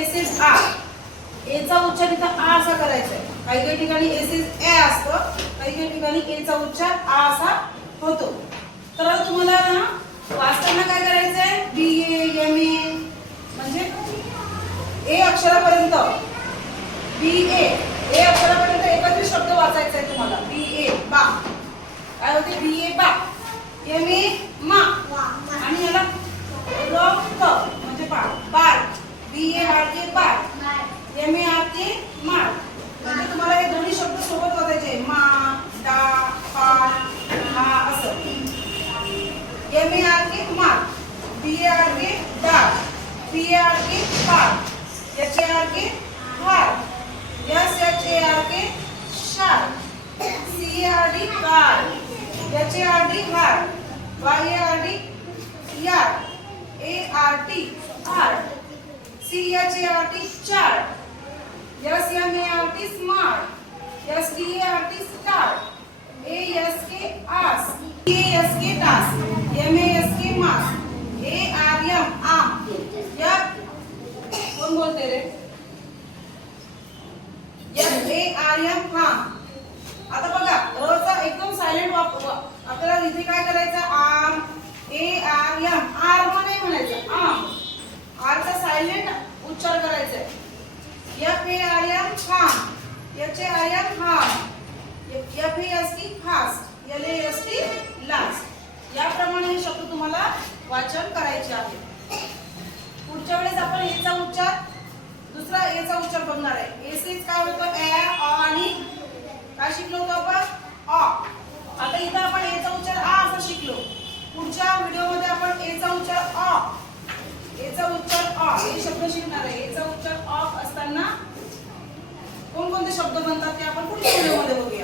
S is आ, एचा उच्चार इथं आ असा करायचा आहे. काही काही ठिकाणी एस इज ए असतं, काही काही ठिकाणी एचा उच्चार आ असा होतो. तर तुम्हाला ना वाचताना काय करायचं आहे, बी ए एम ए म्हणजे ए अक्षरापर्यंत, बी ए अक्षरापर्यंत एकत्रित शब्द वाचायचा आहे तुम्हाला. बी ए बा, काय होते, बी ए बा, एम ए मा, आणि याला र क म्हणजे बाळ, बी ए R K Bal, M A R के माळ. म्हणजे तुम्हाला हे दोन्ही शब्द सोबत वाचायचे, मा डा पा हा असं. एम ए आर के माळ, बी ए आर के डाळ, पी ए आर के पाळ, H A R K ark, S H A R K shark, C A R D card, H A R D hard, Y A R D yard, A R T art, C H A R T chart, S M A R T smart, S T A R T start, A S K ask, A S K task, M A S K mask, A R M arm. या कोण बोलते रे, F A R M farm. आता बघा र चा एकदम silent आपल्याला इथे काय करायचं, आम, ए आर एम, आर नाही म्हणायचं, आम, आर चा सायलेंट उच्चार करायचा आहे. F A R M farm, H A R M harm, F A S T fast, L A S T last. याप्रमाणे हे शब्द तुम्हाला वाचन करायचे आहे. पुढच्या वेळेस आपण एचा उच्चार, दुसरा एचा उच्चार बघणार आहे. एसीच काय होतं, ए अ आणि काय शिकलो होतो आपण, अ. आता इथं आपण एचा उच्चार आ असं शिकलो. पुढच्या व्हिडिओमध्ये आपण एचा उच्चार अ, एचा उच्चार अ हे शब्द शिकणार आहे. एचा उच्चार अ असताना कोणकोणते शब्द बनतात ते आपण पुढच्या व्हिडिओमध्ये बघूया.